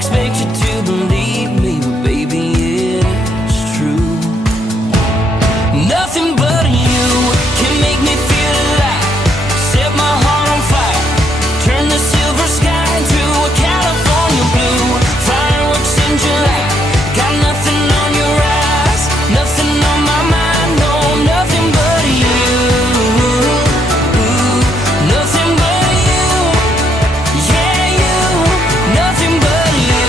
expect you to believe me, but baby, it's true. Nothing but you can make me feel alive. Set my heart on fire. Turn the silver sky into a California blue. Fireworks in July. Got nothing on your eyes, nothing on my mind. No, nothing but you. Nothing but you. Yeah, you. Nothing but you.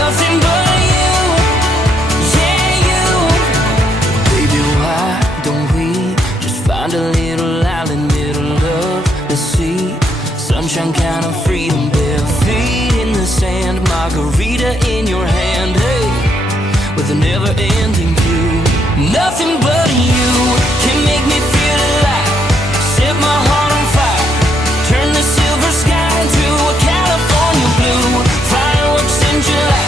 Nothing but you. Yeah, you. Baby, why don't we just find a little island middle of the sea? Sunshine, kind of freedom, bare feet in the sand, margarita in your hand, hey, with a never-ending view. Nothing but you can make me feel alive. Set my heart on fire. Turn the silver sky into a California blue. Fireworks in July.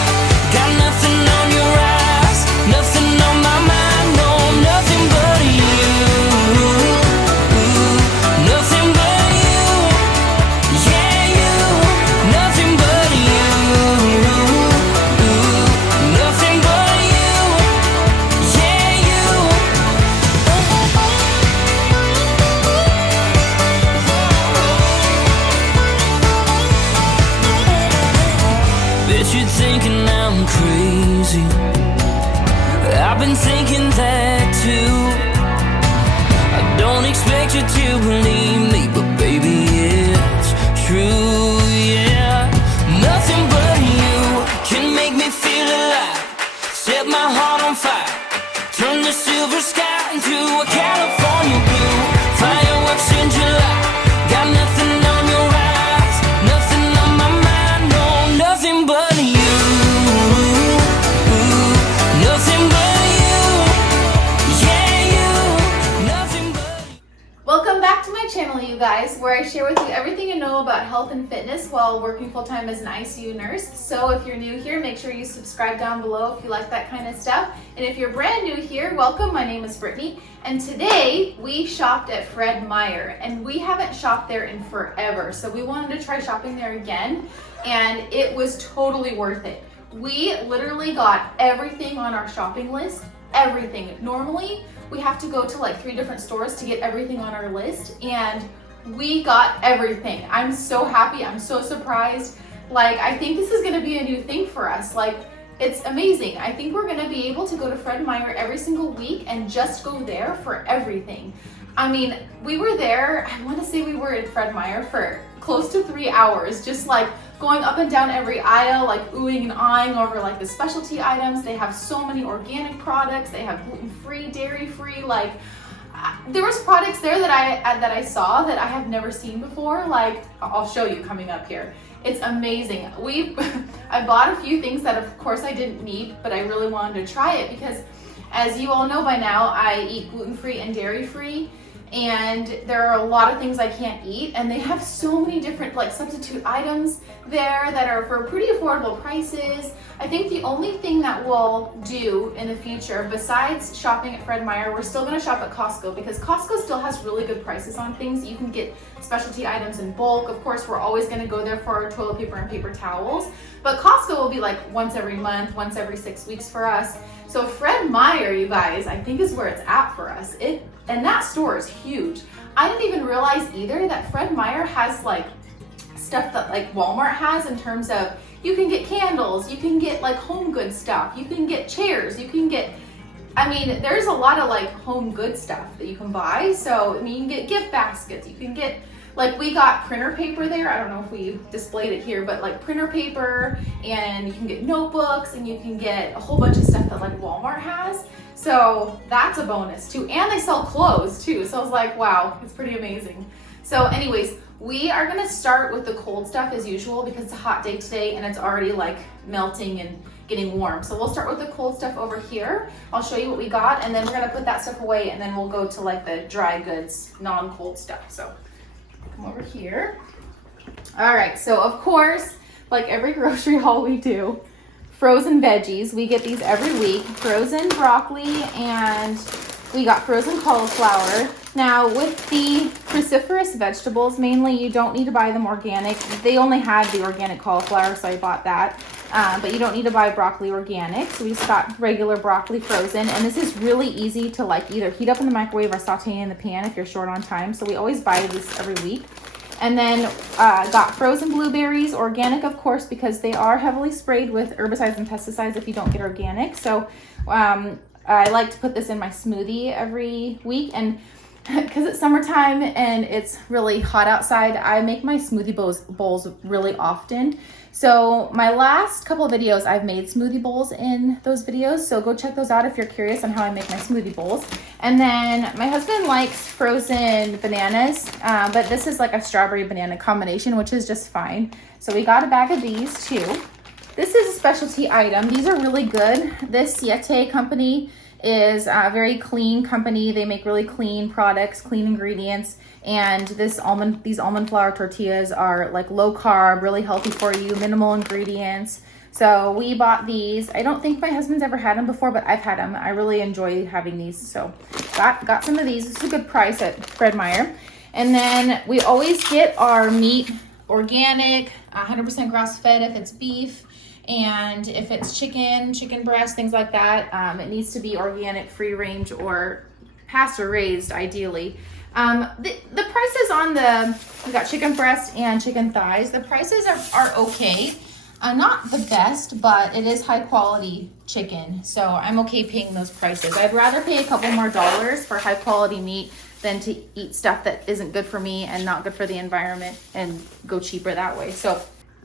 Got nothing on your eyes, nothing on my mind. No, nothing but you. Nothing but you. Yeah, you. Nothing but you. Nothing but you. Yeah, you. Bet you're thinking I'm crazy. I've been thinking that too. I don't expect you to believe me, but baby, it's true, yeah. Nothing but you can make me feel alive. Set my heart on fire. Turn the silver sky into a California blue. Fireworks in July. Got nothing on your eyes, nothing on my mind. No, nothing but you. Nothing but you. Yeah, you. Nothing but you. Welcome back to my channel, you guys, where I share with you everything you know about health and fitness while working full-time as an ICU nurse. So if you're new here, make sure you subscribe down below if you like that kind of stuff. And if you're brand new here, welcome. My name is Brittany, and today we shopped at Fred Meyer, and we haven't shopped there in forever. So we wanted to try shopping there again, and it was totally worth it. We literally got everything on our shopping list, everything. Normally, we have to go to like 3 different stores to get everything on our list, and we got everything. I'm so happy. I'm so surprised. Like, I think this is gonna be a new thing for us. Like, it's amazing. I think we're gonna be able to go to Fred Meyer every single week and just go there for everything. I mean, we were there, I wanna say we were at Fred Meyer for close to 3 hours, just like going up and down every aisle, like oohing and eyeing over like the specialty items. They have so many organic products. They have gluten-free, dairy-free, like there was products there that I saw that I have never seen before. Like, I'll show you coming up here. It's amazing. I bought a few things that of course I didn't need, but I really wanted to try it because, as you all know by now, I eat gluten-free and dairy-free, and there are a lot of things I can't eat, and they have so many different like substitute items there that are for pretty affordable prices. I think the only thing that we'll do in the future, besides shopping at Fred Meyer, we're still gonna shop at Costco, because Costco still has really good prices on things. You can get specialty items in bulk. Of course, we're always gonna go there for our toilet paper and paper towels, but Costco will be like once every month, once every 6 weeks for us. So Fred Meyer, you guys, I think is where it's at for us. And that store is huge. I didn't even realize either that Fred Meyer has like stuff that like Walmart has, in terms of you can get candles, you can get like home good stuff, you can get chairs, you can get, I mean, there's a lot of like home good stuff that you can buy. So, I mean, you can get gift baskets, you can get, like we got printer paper there. I don't know if we displayed it here, but like printer paper, and you can get notebooks, and you can get a whole bunch of stuff that like Walmart has. So that's a bonus too. And they sell clothes too. So I was like, wow, it's pretty amazing. So anyways, we are gonna start with the cold stuff as usual, because it's a hot day today and it's already like melting and getting warm. So we'll start with the cold stuff over here. I'll show you what we got, and then we're gonna put that stuff away, and then we'll go to like the dry goods, non-cold stuff. So come over here. All right, so of course, like every grocery haul we do, frozen veggies. We get these every week. Frozen broccoli, and we got frozen cauliflower. Now with the cruciferous vegetables, mainly you don't need to buy them organic. They only had the organic cauliflower, so I bought that. But you don't need to buy broccoli organic. So we just got regular broccoli frozen. And this is really easy to like either heat up in the microwave or saute in the pan if you're short on time. So we always buy these every week. And then got frozen blueberries, organic of course, because they are heavily sprayed with herbicides and pesticides if you don't get organic. So I like to put this in my smoothie every week. And because it's summertime and it's really hot outside, I make my smoothie bowls really often. So my last couple of videos, I've made smoothie bowls in those videos. So go check those out if you're curious on how I make my smoothie bowls. And then my husband likes frozen bananas, but this is like a strawberry banana combination, which is just fine. So we got a bag of these too. This is a specialty item. These are really good. This Siete company is a very clean company. They make really clean products, clean ingredients. And these almond flour tortillas are like low carb, really healthy for you, minimal ingredients. So we bought these. I don't think my husband's ever had them before, but I've had them. I really enjoy having these. So got some of these. It's a good price at Fred Meyer. And then we always get our meat organic, 100% grass fed if it's beef. And if it's chicken breast, things like that, it needs to be organic, free range, or pasture raised ideally. The prices on we got chicken breast and chicken thighs. The prices are okay. Not the best, but it is high quality chicken. So I'm okay paying those prices. I'd rather pay a couple more dollars for high quality meat than to eat stuff that isn't good for me and not good for the environment and go cheaper that way. So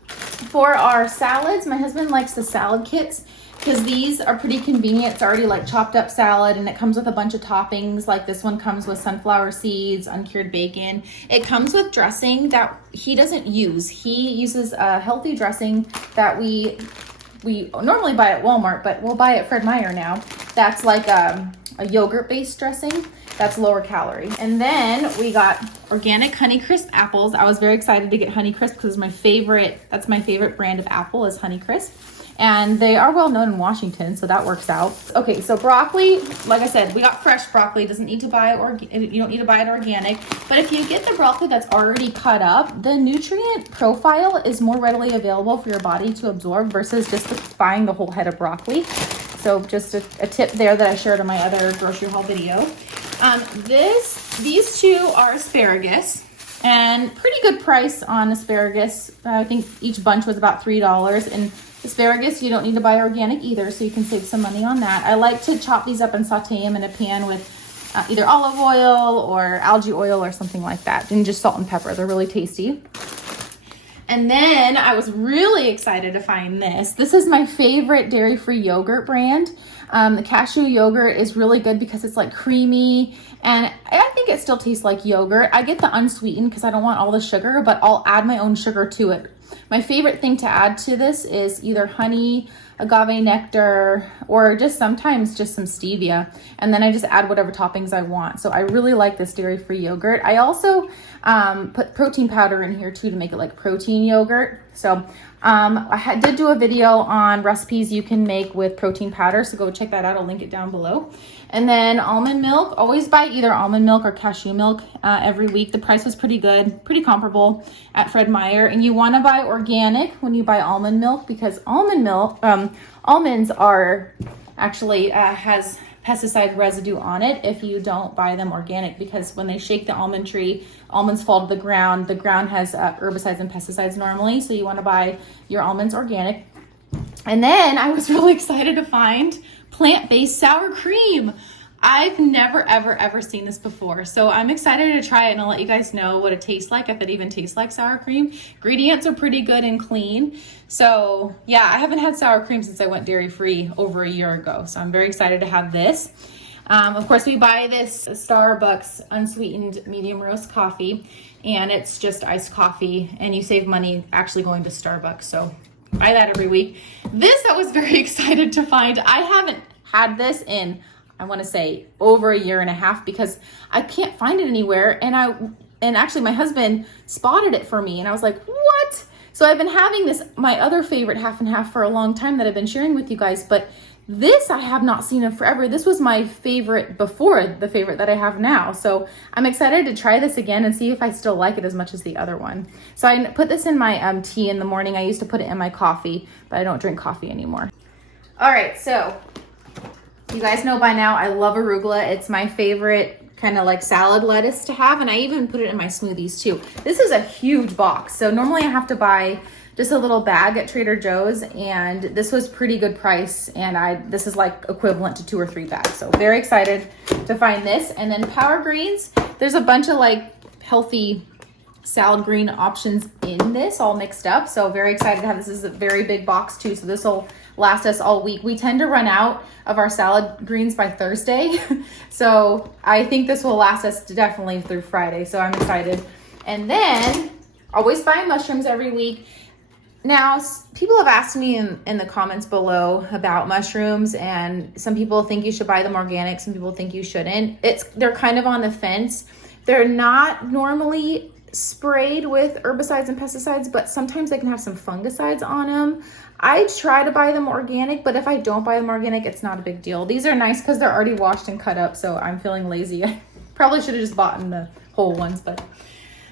for our salads, my husband likes the salad kits because these are pretty convenient. It's already like chopped up salad and it comes with a bunch of toppings. Like this one comes with sunflower seeds, uncured bacon. It comes with dressing that he doesn't use. He uses a healthy dressing that we normally buy at Walmart, but we'll buy at Fred Meyer now. That's like a yogurt based dressing. That's lower calorie. And then we got organic Honeycrisp apples. I was very excited to get Honeycrisp because that's my favorite brand of apple is Honeycrisp. And they are well known in Washington, so that works out. Okay, so broccoli, like I said, we got fresh broccoli. You don't need to buy it organic. But if you get the broccoli that's already cut up, the nutrient profile is more readily available for your body to absorb versus just buying the whole head of broccoli. So just a tip there that I shared in my other grocery haul video. These two are asparagus, and pretty good price on asparagus. I think each bunch was about $3. And asparagus, you don't need to buy organic either, so you can save some money on that. I like to chop these up and saute them in a pan with either olive oil or algae oil or something like that, and just salt and pepper. They're really tasty. And then I was really excited to find this. This is my favorite dairy-free yogurt brand. The cashew yogurt is really good because it's like creamy, and I think it still tastes like yogurt. I get the unsweetened because I don't want all the sugar, but I'll add my own sugar to it. My favorite thing to add to this is either honey, agave nectar, or just sometimes just some stevia. And then I just add whatever toppings I want. So I really like this dairy-free yogurt. I also put protein powder in here too to make it like protein yogurt. So I did do a video on recipes you can make with protein powder. So go check that out. I'll link it down below. And then almond milk. Always buy either almond milk or cashew milk every week. The price was pretty good, pretty comparable at Fred Meyer. And you want to buy organic when you buy almond milk because almonds are actually has pesticide residue on it if you don't buy them organic, because when they shake the almond tree, almonds fall to the ground. The ground has herbicides and pesticides normally, so you want to buy your almonds organic. And then I was really excited to find plant-based sour cream. I've never, ever seen this before. So I'm excited to try it, and I'll let you guys know what it tastes like, if it even tastes like sour cream. Ingredients are pretty good and clean. So yeah, I haven't had sour cream since I went dairy-free over a year ago. So I'm very excited to have this. Of course, we buy this Starbucks unsweetened medium roast coffee, and it's just iced coffee, and you save money actually going to Starbucks. So buy that every week. This I was very excited to find. I haven't had this in, I want to say, over a year and a half because I can't find it anywhere. And actually my husband spotted it for me, and I was like, what? So I've been having this, my other favorite half and half, for a long time that I've been sharing with you guys, but This I have not seen in forever. This was my favorite before the favorite that I have now. So I'm excited to try this again and see if I still like it as much as the other one. So I put this in my tea in the morning. I used to put it in my coffee, but I don't drink coffee anymore. All right, so you guys know by now I love arugula. It's my favorite kind of like salad lettuce to have, and I even put it in my smoothies too. This is a huge box. So normally I have to buy just a little bag at Trader Joe's, and this was pretty good price, and this is like equivalent to 2 or 3 bags. So very excited to find this. And then Power Greens, there's a bunch of like healthy salad green options in this all mixed up. So very excited to have this. This is a very big box too, so this will last us all week. We tend to run out of our salad greens by Thursday. So I think this will last us definitely through Friday. So I'm excited. And then always buy mushrooms every week. Now, people have asked me in the comments below about mushrooms, and some people think you should buy them organic. Some people think you shouldn't. They're kind of on the fence. They're not normally sprayed with herbicides and pesticides, but sometimes they can have some fungicides on them. I try to buy them organic, but if I don't buy them organic, it's not a big deal. These are nice because they're already washed and cut up, so I'm feeling lazy. I probably should have just bought the whole ones, but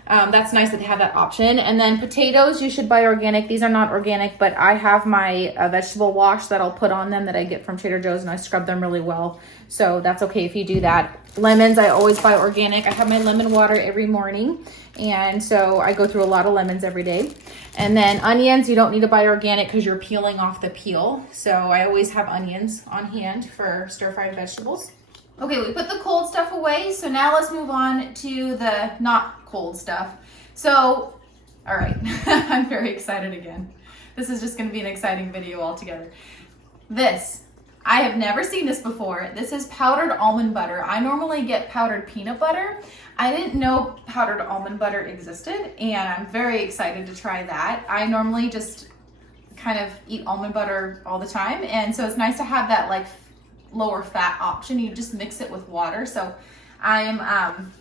that's nice that they have that option. And then potatoes, you should buy organic. These are not organic, but I have my vegetable wash that I'll put on them that I get from Trader Joe's, and I scrub them really well. So that's okay if you do that. Lemons, I always buy organic. I have my lemon water every morning, and so I go through a lot of lemons every day. And then onions, you don't need to buy organic because you're peeling off the peel. So I always have onions on hand for stir-fried vegetables. Okay, we put the cold stuff away, so now let's move on to the not cold stuff. So, all right, I'm very excited again. This is just gonna be an exciting video altogether. This, I have never seen this before. This is powdered almond butter. I normally get powdered peanut butter. I didn't know powdered almond butter existed, and I'm very excited to try that. I normally just kind of eat almond butter all the time, and so it's nice to have that like lower fat option. You just mix it with water. So I'm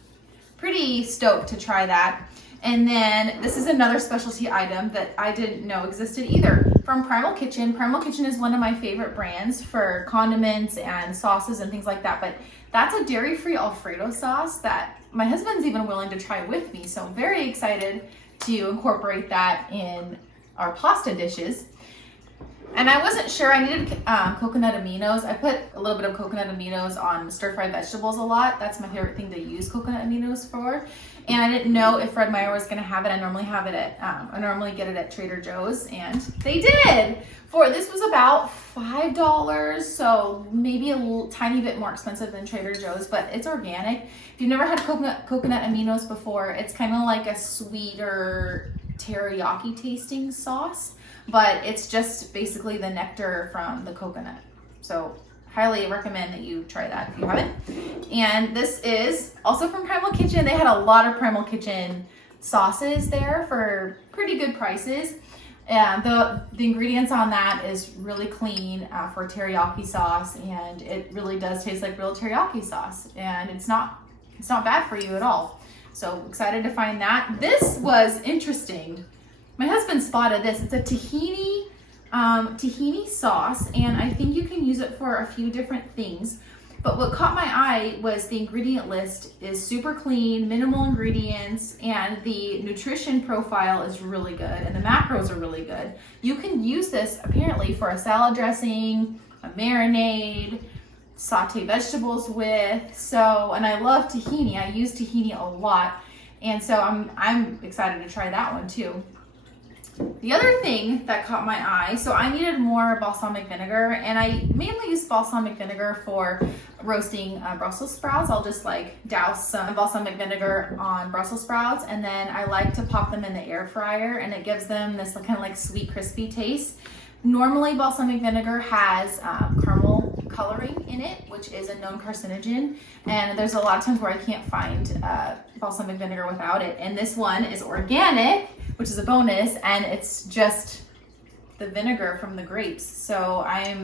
pretty stoked to try that. And then this is another specialty item that I didn't know existed either, from Primal Kitchen. Primal Kitchen is one of my favorite brands for condiments and sauces and things like that, but that's a dairy-free Alfredo sauce that my husband's even willing to try with me. So I'm very excited to incorporate that in our pasta dishes. And I wasn't sure, I needed coconut aminos. I put a little bit of coconut aminos on stir-fried vegetables a lot. That's my favorite thing to use coconut aminos for. And I didn't know if Fred Meyer was gonna have it. I normally get it at Trader Joe's, and they did. This was about $5, so maybe a tiny bit more expensive than Trader Joe's, but it's organic. If you've never had coconut aminos before, it's kind of like a sweeter teriyaki tasting sauce, but it's just basically the nectar from the coconut. So highly recommend that you try that if you haven't. And this is also from Primal Kitchen. They had a lot of Primal Kitchen sauces there for pretty good prices. And the ingredients on that is really clean for teriyaki sauce, and it really does taste like real teriyaki sauce, and it's not bad for you at all. So excited to find that. This was interesting. My husband spotted this. It's a tahini sauce, and I think you can use it for a few different things. But what caught my eye was the ingredient list is super clean, minimal ingredients, and the nutrition profile is really good, and the macros are really good. You can use this apparently for a salad dressing, a marinade, saute vegetables with. So, and I love tahini. I use tahini a lot, and so I'm excited to try that one too. The other thing that caught my eye, so I needed more balsamic vinegar, and I mainly use balsamic vinegar for roasting Brussels sprouts. I'll just like douse some balsamic vinegar on Brussels sprouts, and then I like to pop them in the air fryer, and it gives them this kind of like sweet, crispy taste. Normally, balsamic vinegar has caramel coloring in it, which is a known carcinogen, and there's a lot of times where I can't find balsamic vinegar without it. And this one is organic, which is a bonus, and it's just the vinegar from the grapes. So I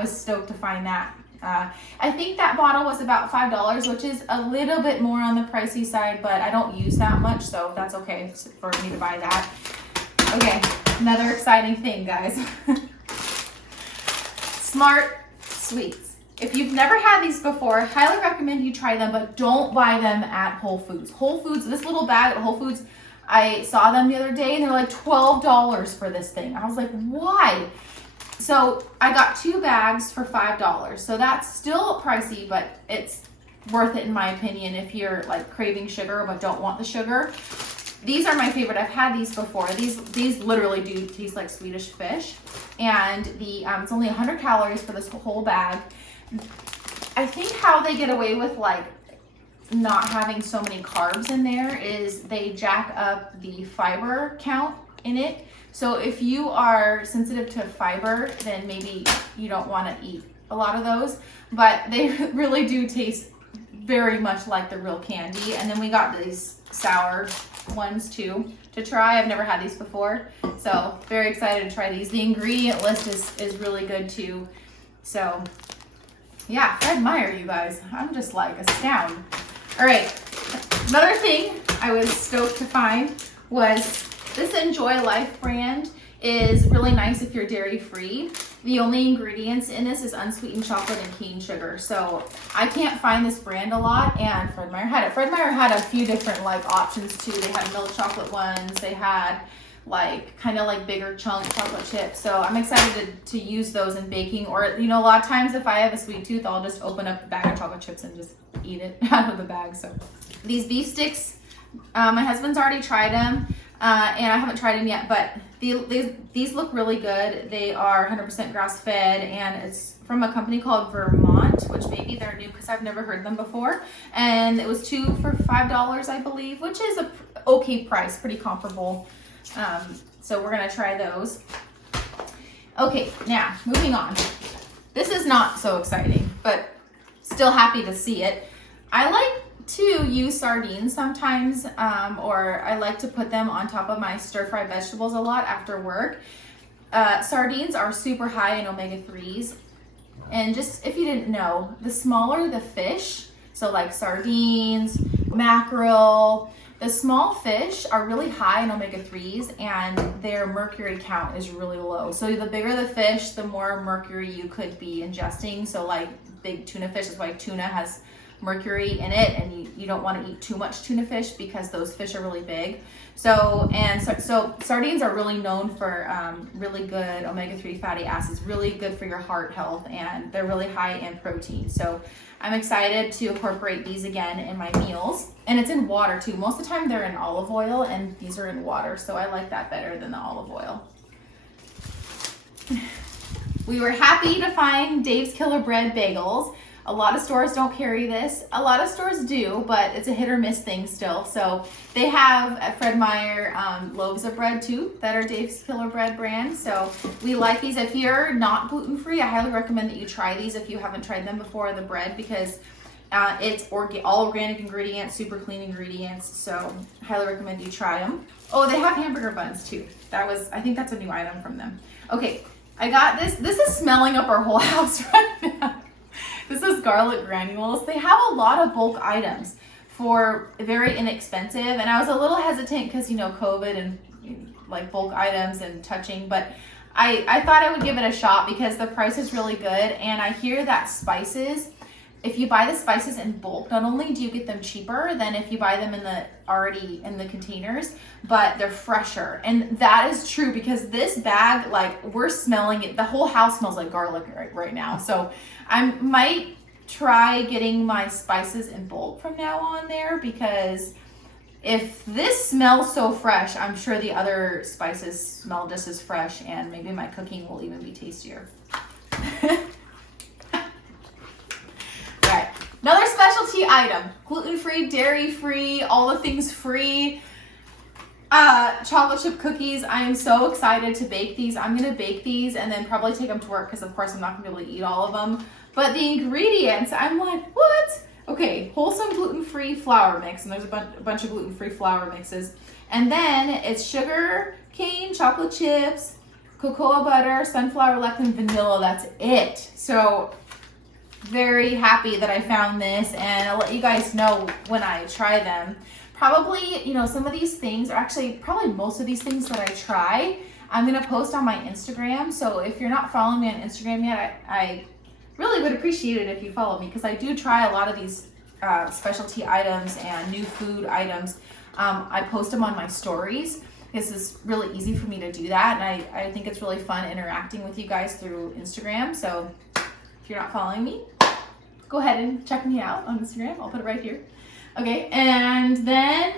was stoked to find that. I think that bottle was about $5, which is a little bit more on the pricey side, but I don't use that much, so that's okay for me to buy that. Okay, another exciting thing, guys. Smart Sweets. If you've never had these before, I highly recommend you try them, but don't buy them at Whole Foods. Whole Foods, this little bag at Whole Foods, I saw them the other day and they're like $12 for this thing. I was like, why? So I got 2 bags for $5. So that's still pricey, but it's worth it in my opinion if you're like craving sugar but don't want the sugar. These are my favorite. I've had these before. These literally do taste like Swedish fish. And the it's only 100 calories for this whole bag. I think how they get away with like not having so many carbs in there is they jack up the fiber count in it. So if you are sensitive to fiber, then maybe you don't want to eat a lot of those, but they really do taste very much like the real candy. And then we got these sour ones too to try. I've never had these before, so very excited to try these. The ingredient list is really good too. So yeah, Fred Meyer, you guys. I'm just like astounded. All right, another thing I was stoked to find was this Enjoy Life brand is really nice if you're dairy free. The only ingredients in this is unsweetened chocolate and cane sugar. So I can't find this brand a lot, and Fred Meyer had it. Fred Meyer had a few different like options too. They had milk chocolate ones. They had like kind of like bigger chunk chocolate chips. So I'm excited to use those in baking, or you know, a lot of times if I have a sweet tooth, I'll just open up a bag of chocolate chips and just eat it out of the bag. So these beef sticks, my husband's already tried them. And I haven't tried them yet, but these look really good. They are 100% grass fed, and it's from a company called Vermont, which maybe they're new because I've never heard them before. And it was 2 for $5, I believe, which is a okay price, pretty comparable. So we're gonna try those. Okay, now moving on. This is not so exciting, but still happy to see it. I like to use sardines sometimes, or I like to put them on top of my stir-fried vegetables a lot after work. Sardines are super high in omega-3s, and just if you didn't know, the smaller the fish, so like sardines, mackerel, the small fish are really high in omega-3s, and their mercury count is really low. So the bigger the fish, the more mercury you could be ingesting. So like big tuna fish, is why tuna has mercury in it, and you don't want to eat too much tuna fish because those fish are really big. So sardines are really known for really good omega-3 fatty acids, really good for your heart health, and they're really high in protein. So I'm excited to incorporate these again in my meals. And it's in water too. Most of the time they're in olive oil, and these are in water, so I like that better than the olive oil. We were happy to find Dave's Killer Bread bagels. A lot of stores don't carry this. A lot of stores do, but it's a hit or miss thing still. So they have at Fred Meyer loaves of bread too that are Dave's Killer Bread brand. So we like these. If you're not gluten-free, I highly recommend that you try these if you haven't tried them before, the bread, because it's all organic ingredients, super clean ingredients. So I highly recommend you try them. Oh, they have hamburger buns too. I think that's a new item from them. Okay, I got this. This is smelling up our whole house right now. This is garlic granules. They have a lot of bulk items for very inexpensive, and I was a little hesitant because, you know, COVID and like bulk items and touching, but I thought I would give it a shot because the price is really good. And I hear that spices, if you buy the spices in bulk, not only do you get them cheaper than if you buy them already in the containers, but they're fresher. And that is true because this bag, like, we're smelling it. The whole house smells like garlic right now. So I might try getting my spices in bulk from now on there, because if this smells so fresh, I'm sure the other spices smell just as fresh, and maybe my cooking will even be tastier. Right. Another specialty item, gluten-free, dairy-free, all the things free. Chocolate chip cookies. I am so excited to bake these. I'm going to bake these and then probably take them to work because of course I'm not going to be able to eat all of them. But the ingredients, I'm like, what? Okay, wholesome gluten-free flour mix, and there's a bunch of gluten-free flour mixes. And then it's sugar cane, chocolate chips, cocoa butter, sunflower lectin, vanilla. That's it. So very happy that I found this, and I'll let you guys know when I try them. Probably, you know, some of these things, or actually probably most of these things that I try, I'm gonna post on my Instagram. So if you're not following me on Instagram yet, I really would appreciate it if you follow me, because I do try a lot of these specialty items and new food items. I post them on my stories. This is really easy for me to do that, and I think it's really fun interacting with you guys through Instagram. So if you're not following me, go ahead and check me out on Instagram. I'll put it right here. Okay, and then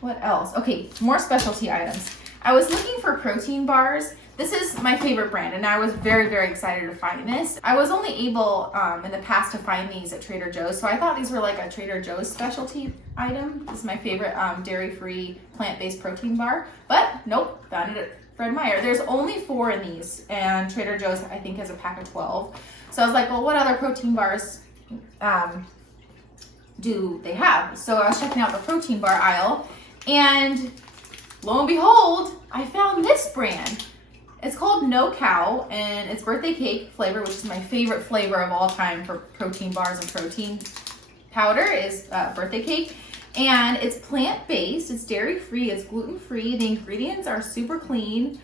what else? Okay, more specialty items. I was looking for protein bars. This is my favorite brand, and I was very, very excited to find this. I was only able in the past to find these at Trader Joe's, so I thought these were like a Trader Joe's specialty item. This is my favorite dairy-free, plant-based protein bar, but nope, found it at Fred Meyer. There's only 4 in these, and Trader Joe's, I think, has a pack of 12. So I was like, well, what other protein bars do they have? So I was checking out the protein bar aisle, and lo and behold, I found this brand. It's called No Cow, and it's birthday cake flavor, which is my favorite flavor of all time for protein bars and protein powder is birthday cake. And it's plant-based, it's dairy-free, it's gluten-free. The ingredients are super clean.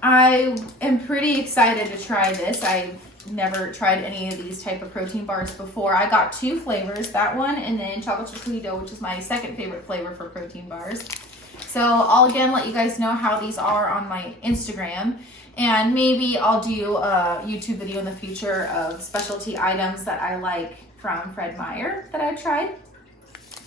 I am pretty excited to try this. I've never tried any of these type of protein bars before. I got 2 flavors, that one, and then chocolate chocolato, which is my second favorite flavor for protein bars. So I'll again let you guys know how these are on my Instagram, and maybe I'll do a YouTube video in the future of specialty items that I like from Fred Meyer that I've tried.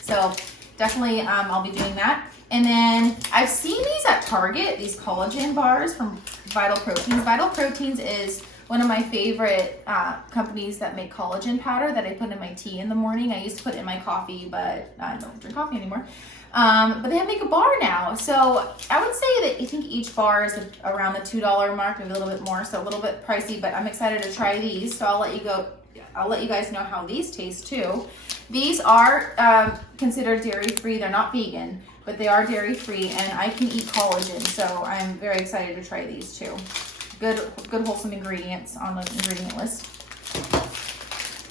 So definitely I'll be doing that. And then I've seen these at Target, these collagen bars from Vital Proteins. Vital Proteins is one of my favorite companies that make collagen powder that I put in my tea in the morning. I used to put it in my coffee, but I don't drink coffee anymore. But they make a bar now. So I would say that I think each bar is around the $2 mark, maybe a little bit more, so a little bit pricey, but I'm excited to try these. So I'll let you guys know how these taste too. These are considered dairy-free. They're not vegan, but they are dairy-free, and I can eat collagen, so I'm very excited to try these too. Good wholesome ingredients on the ingredient list.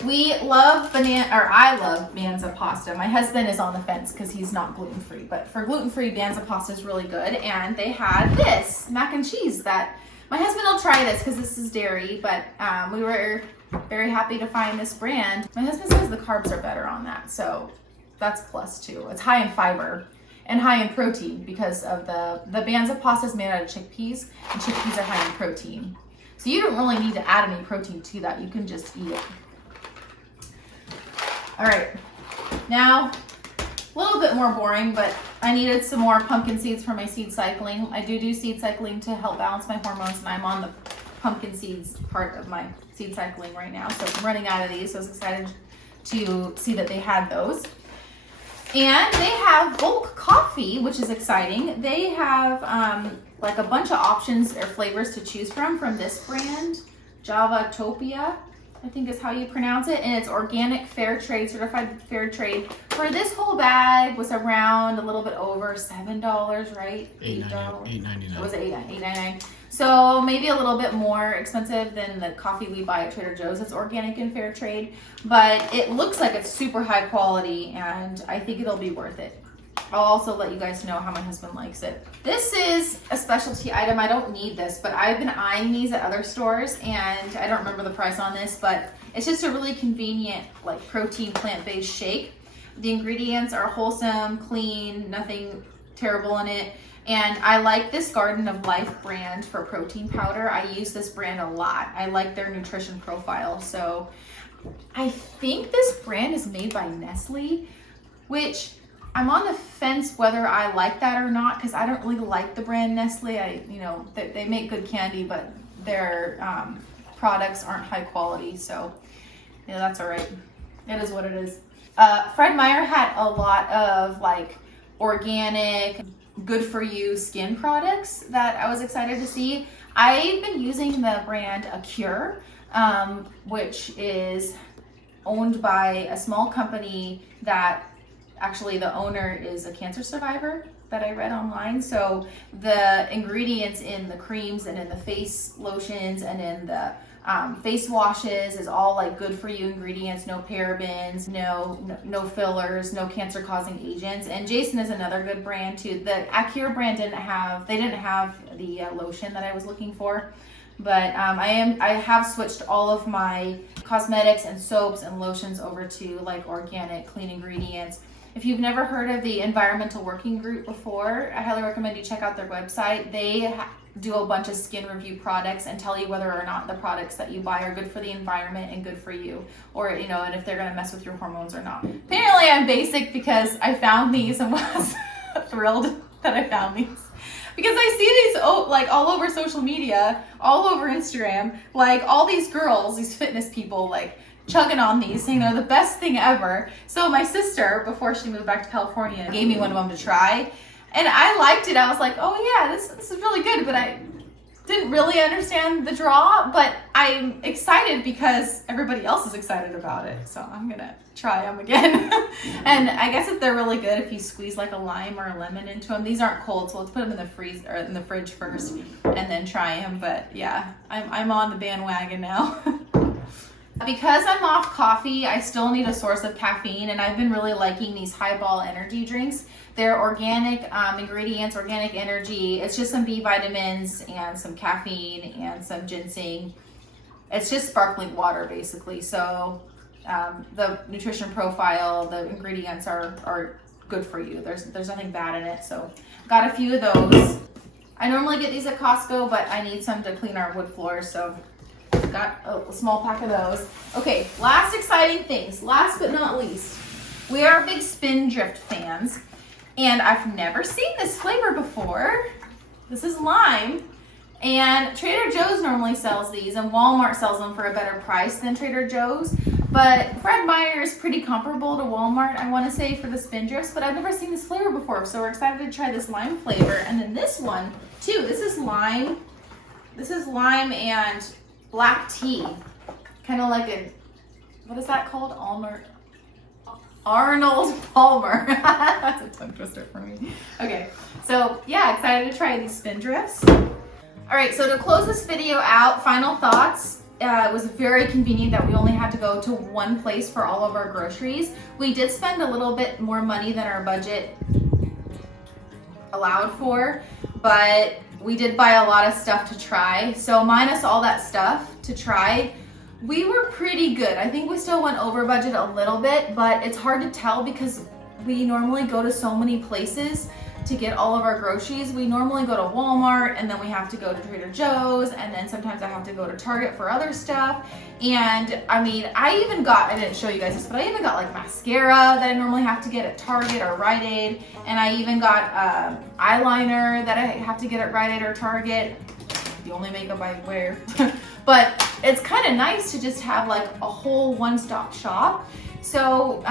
I love Banza pasta. My husband is on the fence because he's not gluten-free, but for gluten-free, Banza pasta is really good. And they had this mac and cheese that my husband will try this because this is dairy, but we were very happy to find this brand. My husband says the carbs are better on that, so that's plus too. It's high in fiber and high in protein because of the Banza pasta is made out of chickpeas, and chickpeas are high in protein. So you don't really need to add any protein to that. You can just eat it. All right, now a little bit more boring, but I needed some more pumpkin seeds for my seed cycling. I do seed cycling to help balance my hormones, and I'm on the pumpkin seeds part of my seed cycling right now. So I'm running out of these, so I was excited to see that they had those. And they have bulk coffee, which is exciting. They have like a bunch of options or flavors to choose from this brand, Javatopia, I think is how you pronounce it, and it's organic, fair trade, certified fair trade. For this whole bag was around a little bit over $7, right? $8.99. Was it $8.99? So maybe a little bit more expensive than the coffee we buy at Trader Joe's. It's organic and fair trade, but it looks like it's super high quality, and I think it'll be worth it. I'll also let you guys know how my husband likes it. This is a specialty item. I don't need this, but I've been eyeing these at other stores, and I don't remember the price on this, but it's just a really convenient, like, protein plant-based shake. The ingredients are wholesome, clean, nothing terrible in it. And I like this Garden of Life brand for protein powder. I use this brand a lot. I like their nutrition profile. So I think this brand is made by Nestle, which I'm on the fence whether I like that or not, because I don't really like the brand Nestle. They make good candy, but their products aren't high quality. So that's all right. It is what it is. Fred Meyer had a lot of like organic, good for you skin products that I was excited to see. I've been using the brand Acure, which is owned by a small company that actually the owner is a cancer survivor that I read online. So the ingredients in the creams and in the face lotions and in the Face washes is all like good for you ingredients, no parabens, no fillers, no cancer causing agents. And Jason is another good brand too. The Acura brand didn't have the lotion that I was looking for, but I have switched all of my cosmetics and soaps and lotions over to like organic, clean ingredients. If you've never heard of the Environmental Working Group before, I highly recommend you check out their website. They do a bunch of skin review products and tell you whether or not the products that you buy are good for the environment and good for you, or and if they're going to mess with your hormones or not. Apparently I'm basic because I found these and was thrilled that I found these, because I see these like all over social media, all over Instagram, like all these girls, these fitness people, like chugging on these, the best thing ever. So my sister, before she moved back to California, gave me one of them to try. And I liked it. I was like, oh yeah, this is really good, but I didn't really understand the draw, but I'm excited because everybody else is excited about it. So I'm gonna try them again. And I guess if they're really good, if you squeeze like a lime or a lemon into them. These aren't cold, so let's put them in the freezer or in the fridge first and then try them. But yeah, I'm on the bandwagon now. Because I'm off coffee, I still need a source of caffeine, and I've been really liking these Highball energy drinks. They're organic ingredients, organic energy. It's just some B vitamins and some caffeine and some ginseng. It's just sparkling water basically. So the nutrition profile, the ingredients are good for you. There's nothing bad in it. So got a few of those. I normally get these at Costco, but I need some to clean our wood floors, so got a small pack of those. Okay, last exciting things, last but not least. We are big Spindrift fans, and I've never seen this flavor before. This is lime, and Trader Joe's normally sells these, and Walmart sells them for a better price than Trader Joe's. But Fred Meyer is pretty comparable to Walmart, I want to say, for the Spindrifts, but I've never seen this flavor before, so we're excited to try this lime flavor. And then this one, too, this is lime. This is lime and black tea, kind of like a, what is that called? Arnold Palmer. That's a tongue twister for me. Okay, so yeah, excited to try these Spindrifts. All right, so to close this video out, final thoughts. It was very convenient that we only had to go to one place for all of our groceries. We did spend a little bit more money than our budget allowed for, but we did buy a lot of stuff to try. So minus all that stuff to try, we were pretty good. I think we still went over budget a little bit, but it's hard to tell because we normally go to so many places to get all of our groceries. We normally go to Walmart, and then we have to go to Trader Joe's, and then sometimes I have to go to Target for other stuff. And I mean, I didn't show you guys this, but I even got like mascara that I normally have to get at Target or Rite Aid. And I even got eyeliner that I have to get at Rite Aid or Target. The only makeup I wear. But it's kind of nice to just have like a whole one-stop shop. So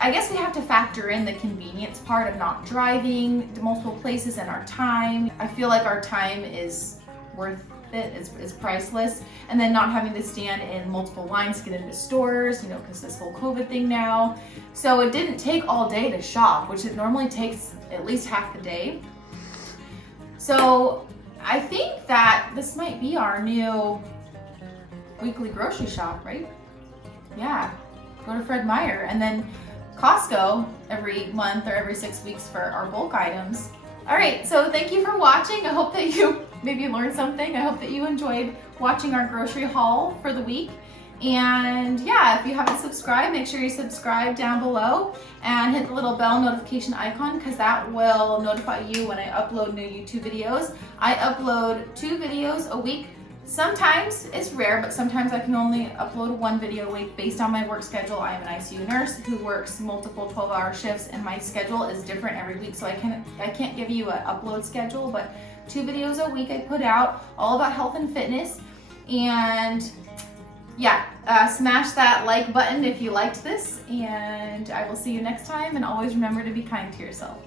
I guess we have to factor in the convenience part of not driving to multiple places and our time. I feel like our time is worth it, it's priceless. And then not having to stand in multiple lines to get into stores, because this whole COVID thing now. So it didn't take all day to shop, which it normally takes at least half the day. So I think that this might be our new weekly grocery shop, right? Yeah, go to Fred Meyer, and then Costco every month or every 6 weeks for our bulk items. All right, so thank you for watching. I hope that you maybe learned something. I hope that you enjoyed watching our grocery haul for the week. And yeah, if you haven't subscribed, make sure you subscribe down below and hit the little bell notification icon, because that will notify you when I upload new YouTube videos. I upload 2 videos a week. Sometimes it's rare, but sometimes I can only upload 1 video a week based on my work schedule. I am an ICU nurse who works multiple 12-hour shifts, and my schedule is different every week, so I can't give you an upload schedule, but 2 videos a week I put out, all about health and fitness. And yeah, smash that like button if you liked this, and I will see you next time, and always remember to be kind to yourself.